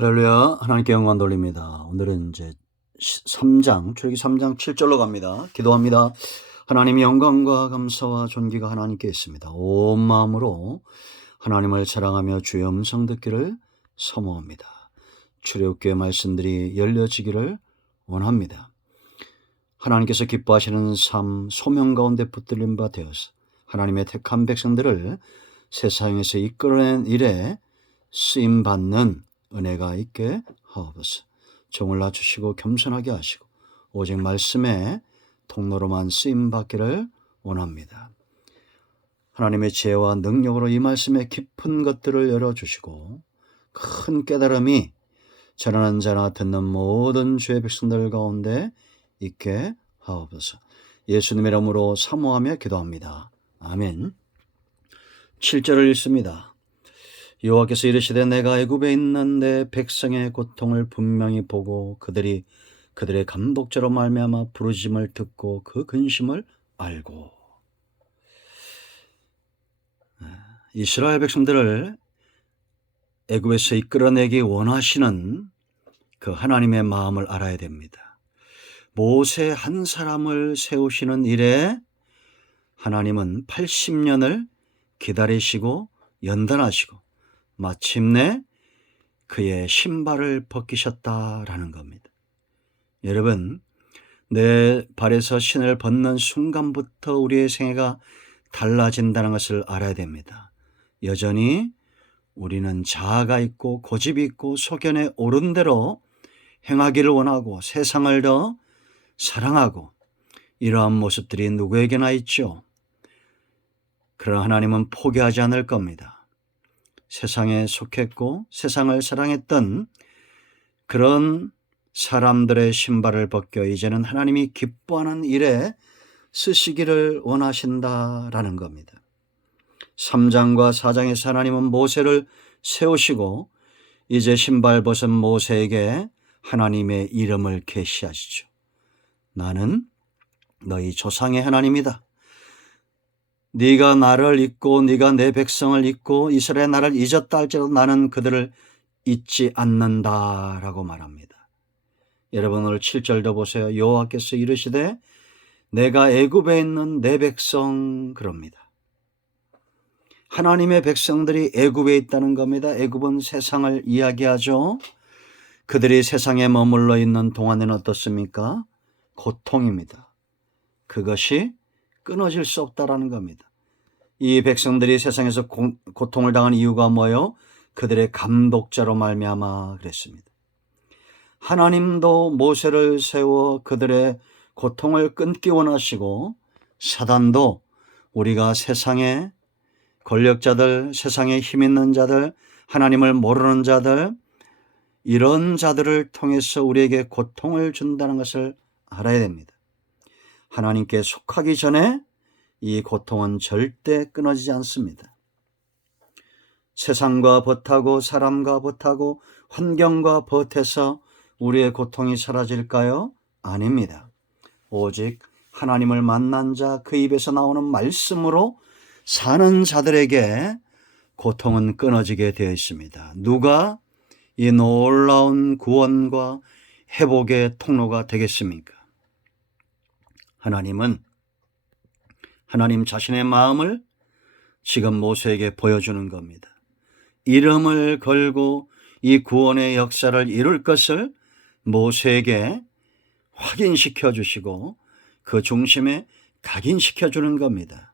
할렐루야. 하나님께 영광 돌립니다. 오늘은 이제 3장, 출애기 3장 7절로 갑니다. 기도합니다. 하나님의 영광과 감사와 존귀가 하나님께 있습니다. 온 마음으로 하나님을 사랑하며 주의 음성 듣기를 사모합니다. 출애굽기의 말씀들이 열려지기를 원합니다. 하나님께서 기뻐하시는 삶, 소명 가운데 붙들린 바 되어서 하나님의 택한 백성들을 세상에서 이끌어낸 일에 쓰임받는 은혜가 있게 하옵소서. 종을 낮추시고 겸손하게 하시고 오직 말씀의 통로로만 쓰임받기를 원합니다. 하나님의 지혜와 능력으로 이 말씀의 깊은 것들을 열어주시고 큰 깨달음이 전하는 자나 듣는 모든 주의 백성들 가운데 있게 하옵소서. 예수님의 이름으로 사모하며 기도합니다. 아멘. 7절을 읽습니다. 여호와께서 이르시되 내가 애굽에 있는 내 백성의 고통을 분명히 보고 그들이 그들의 감독자로 말미암아 부르짖음을 듣고 그 근심을 알고. 이스라엘 백성들을 애굽에서 이끌어내기 원하시는 그 하나님의 마음을 알아야 됩니다. 모세 한 사람을 세우시는 일에 하나님은 80년을 기다리시고 연단하시고 마침내 그의 신발을 벗기셨다라는 겁니다. 여러분, 내 발에서 신을 벗는 순간부터 우리의 생애가 달라진다는 것을 알아야 됩니다. 여전히 우리는 자아가 있고 고집이 있고 소견에 오른 대로 행하기를 원하고 세상을 더 사랑하고 이러한 모습들이 누구에게나 있죠. 그러나 하나님은 포기하지 않을 겁니다. 세상에 속했고 세상을 사랑했던 그런 사람들의 신발을 벗겨 이제는 하나님이 기뻐하는 일에 쓰시기를 원하신다라는 겁니다. 3장과 4장에서 하나님은 모세를 세우시고 이제 신발 벗은 모세에게 하나님의 이름을 계시하시죠. 나는 너희 조상의 하나님이다. 네가 나를 잊고 네가 내 백성을 잊고 이스라엘 나를 잊었다 할지라도 나는 그들을 잊지 않는다라고 말합니다. 여러분 오늘 7절도 보세요. 여호와께서 이르시되 내가 애굽에 있는 내 백성 그럽니다. 하나님의 백성들이 애굽에 있다는 겁니다. 애굽은 세상을 이야기하죠. 그들이 세상에 머물러 있는 동안에는 어떻습니까? 고통입니다. 그것이 끊어질 수 없다라는 겁니다. 이 백성들이 세상에서 고통을 당한 이유가 뭐예요? 그들의 감독자로 말미암아 그랬습니다. 하나님도 모세를 세워 그들의 고통을 끊기 원하시고 사단도 우리가 세상의 권력자들, 세상에 힘 있는 자들, 하나님을 모르는 자들 이런 자들을 통해서 우리에게 고통을 준다는 것을 알아야 됩니다. 하나님께 속하기 전에 이 고통은 절대 끊어지지 않습니다. 세상과 벗하고 사람과 벗하고 환경과 벗해서 우리의 고통이 사라질까요? 아닙니다. 오직 하나님을 만난 자, 그 입에서 나오는 말씀으로 사는 자들에게 고통은 끊어지게 되어 있습니다. 누가 이 놀라운 구원과 회복의 통로가 되겠습니까? 하나님은 하나님 자신의 마음을 지금 모세에게 보여주는 겁니다. 이름을 걸고 이 구원의 역사를 이룰 것을 모세에게 확인시켜 주시고 그 중심에 각인시켜 주는 겁니다.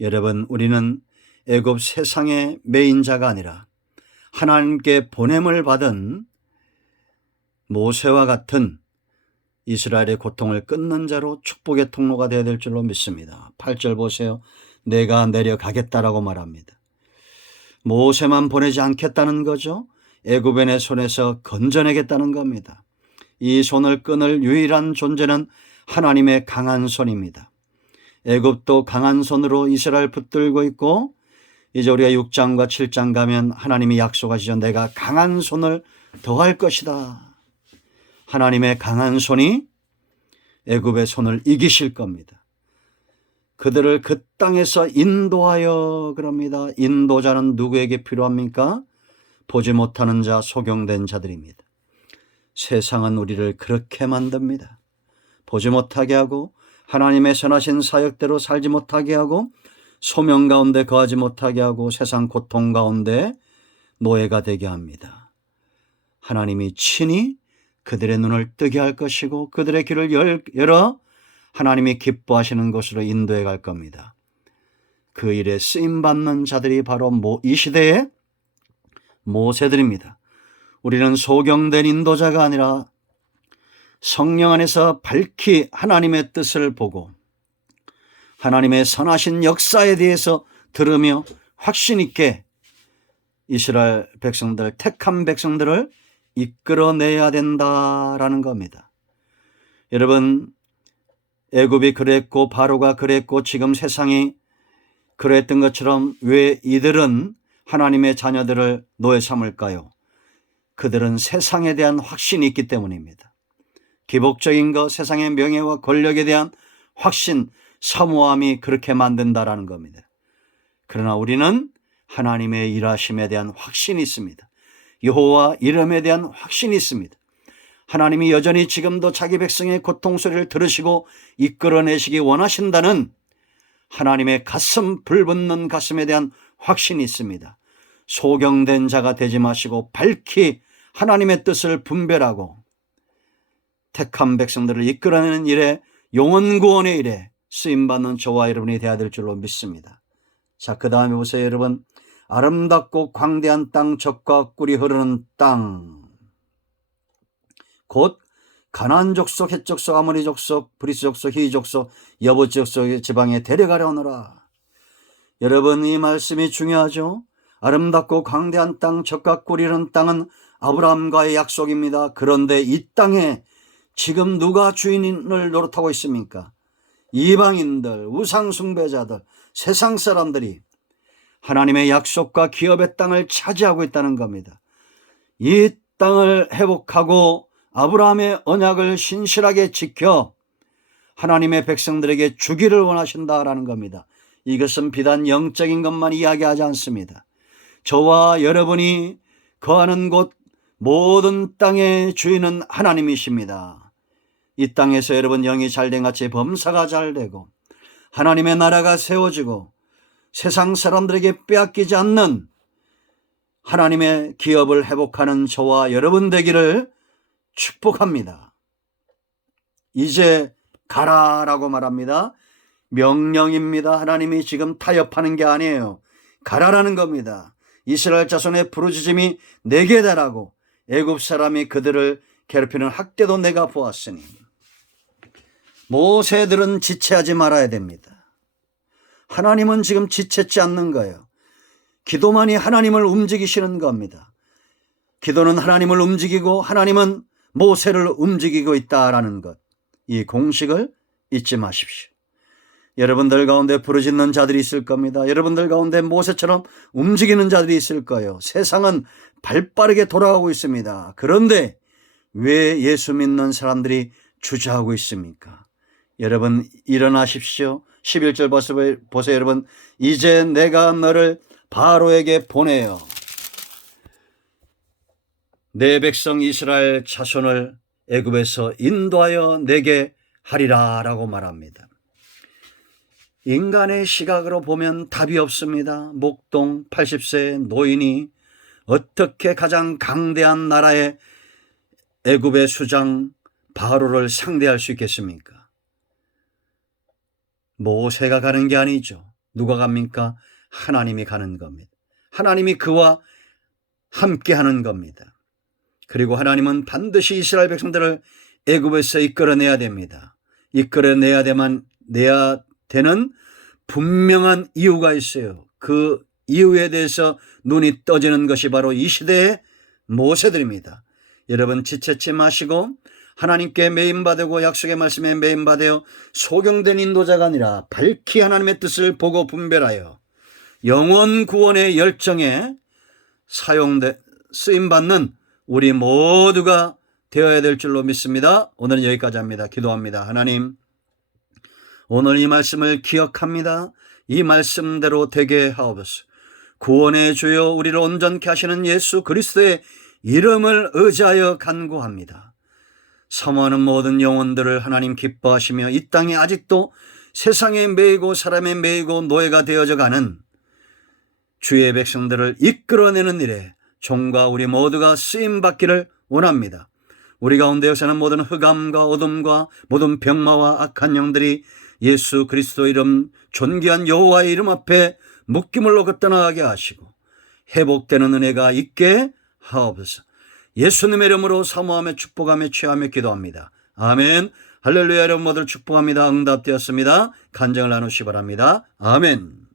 여러분, 우리는 애굽 세상의 메인자가 아니라 하나님께 보냄을 받은 모세와 같은 이스라엘의 고통을 끊는 자로 축복의 통로가 되어야 될 줄로 믿습니다. 8절 보세요. 내가 내려가겠다라고 말합니다. 모세만 보내지 않겠다는 거죠. 애굽인의 손에서 건져내겠다는 겁니다. 이 손을 끊을 유일한 존재는 하나님의 강한 손입니다. 애굽도 강한 손으로 이스라엘 붙들고 있고 이제 우리가 6장과 7장 가면 하나님이 약속하시죠. 내가 강한 손을 더할 것이다. 하나님의 강한 손이 애굽의 손을 이기실 겁니다. 그들을 그 땅에서 인도하여 그럽니다. 인도자는 누구에게 필요합니까? 보지 못하는 자, 소경된 자들입니다. 세상은 우리를 그렇게 만듭니다. 보지 못하게 하고 하나님의 선하신 사역대로 살지 못하게 하고 소명 가운데 거하지 못하게 하고 세상 고통 가운데 노예가 되게 합니다. 하나님이 친히 그들의 눈을 뜨게 할 것이고 그들의 귀를 열어 하나님이 기뻐하시는 곳으로 인도해 갈 겁니다. 그 일에 쓰임받는 자들이 바로 이 시대의 모세들입니다. 우리는 소경된 인도자가 아니라 성령 안에서 밝히 하나님의 뜻을 보고 하나님의 선하신 역사에 대해서 들으며 확신 있게 이스라엘 백성들, 택한 백성들을 이끌어내야 된다라는 겁니다. 여러분, 애굽이 그랬고 바로가 그랬고 지금 세상이 그랬던 것처럼 왜 이들은 하나님의 자녀들을 노예 삼을까요? 그들은 세상에 대한 확신이 있기 때문입니다. 기복적인 것, 세상의 명예와 권력에 대한 확신, 사모함이 그렇게 만든다라는 겁니다. 그러나 우리는 하나님의 일하심에 대한 확신이 있습니다. 여호와 이름에 대한 확신이 있습니다. 하나님이 여전히 지금도 자기 백성의 고통 소리를 들으시고 이끌어내시기 원하신다는 하나님의 가슴 불붙는 가슴에 대한 확신이 있습니다. 소경된 자가 되지 마시고 밝히 하나님의 뜻을 분별하고 택한 백성들을 이끌어내는 일에 영혼 구원의 일에 쓰임받는 저와 여러분이 되어야 될 줄로 믿습니다. 자, 그 다음에 보세요. 여러분, 아름답고 광대한 땅, 젖과 꿀이 흐르는 땅, 곧 가나안 족속, 헷 족속, 아모리 족속, 브리스 족속, 히위 족속, 여부 족속의 지방에 데려가려오너라. 여러분, 이 말씀이 중요하죠. 아름답고 광대한 땅, 젖과 꿀이 흐르는 땅은 아브라함과의 약속입니다. 그런데 이 땅에 지금 누가 주인을 노릇하고 있습니까? 이방인들, 우상숭배자들, 세상 사람들이 하나님의 약속과 기업의 땅을 차지하고 있다는 겁니다. 이 땅을 회복하고 아브라함의 언약을 신실하게 지켜 하나님의 백성들에게 주기를 원하신다라는 겁니다. 이것은 비단 영적인 것만 이야기하지 않습니다. 저와 여러분이 거하는 곳 모든 땅의 주인은 하나님이십니다. 이 땅에서 여러분 영이 잘된 같이 범사가 잘되고 하나님의 나라가 세워지고 세상 사람들에게 빼앗기지 않는 하나님의 기업을 회복하는 저와 여러분 되기를 축복합니다. 이제 가라라고 말합니다. 명령입니다. 하나님이 지금 타협하는 게 아니에요. 가라라는 겁니다. 이스라엘 자손의 부르짖음이 내게 달하고 애굽 사람이 그들을 괴롭히는 학대도 내가 보았으니 모세들은 지체하지 말아야 됩니다. 하나님은 지금 지체치 않는 거예요. 기도만이 하나님을 움직이시는 겁니다. 기도는 하나님을 움직이고 하나님은 모세를 움직이고 있다라는 것, 이 공식을 잊지 마십시오. 여러분들 가운데 부르짖는 자들이 있을 겁니다. 여러분들 가운데 모세처럼 움직이는 자들이 있을 거예요. 세상은 발빠르게 돌아가고 있습니다. 그런데 왜 예수 믿는 사람들이 주저하고 있습니까? 여러분 일어나십시오. 11절 보세요. 여러분, 이제 내가 너를 바로에게 보내요. 내 백성 이스라엘 자손을 애굽에서 인도하여 내게 하리라 라고 말합니다. 인간의 시각으로 보면 답이 없습니다. 목동 80세 노인이 어떻게 가장 강대한 나라의 애굽의 수장 바로를 상대할 수 있겠습니까? 모세가 가는 게 아니죠. 누가 갑니까? 하나님이 가는 겁니다. 하나님이 그와 함께 하는 겁니다. 그리고 하나님은 반드시 이스라엘 백성들을 애굽에서 이끌어내야 됩니다. 이끌어내야 되는 분명한 이유가 있어요. 그 이유에 대해서 눈이 떠지는 것이 바로 이 시대의 모세들입니다. 여러분 지체치 마시고 하나님께 매인받고 약속의 말씀에 매인받아 소경된 인도자가 아니라 밝히 하나님의 뜻을 보고 분별하여 영원 구원의 열정에 쓰임받는 우리 모두가 되어야 될 줄로 믿습니다. 오늘은 여기까지 합니다. 기도합니다. 하나님, 오늘 이 말씀을 기억합니다. 이 말씀대로 되게 하옵소서. 구원의 주여 우리를 온전케 하시는 예수 그리스도의 이름을 의지하여 간구합니다. 사모하는 모든 영혼들을 하나님 기뻐하시며 이 땅에 아직도 세상에 매이고 사람에 매이고 노예가 되어져 가는 주의 백성들을 이끌어내는 일에 종과 우리 모두가 쓰임받기를 원합니다. 우리 가운데 역사는 모든 흑암과 어둠과 모든 병마와 악한 영들이 예수 그리스도 이름 존귀한 여호와의 이름 앞에 묶임을 놓고 떠나가게 하시고 회복되는 은혜가 있게 하옵소서. 예수님의 이름으로 사모하며 축복하며 취하며 기도합니다. 아멘. 할렐루야. 여러분 모두를 축복합니다. 응답되었습니다. 간증을 나누시 바랍니다. 아멘.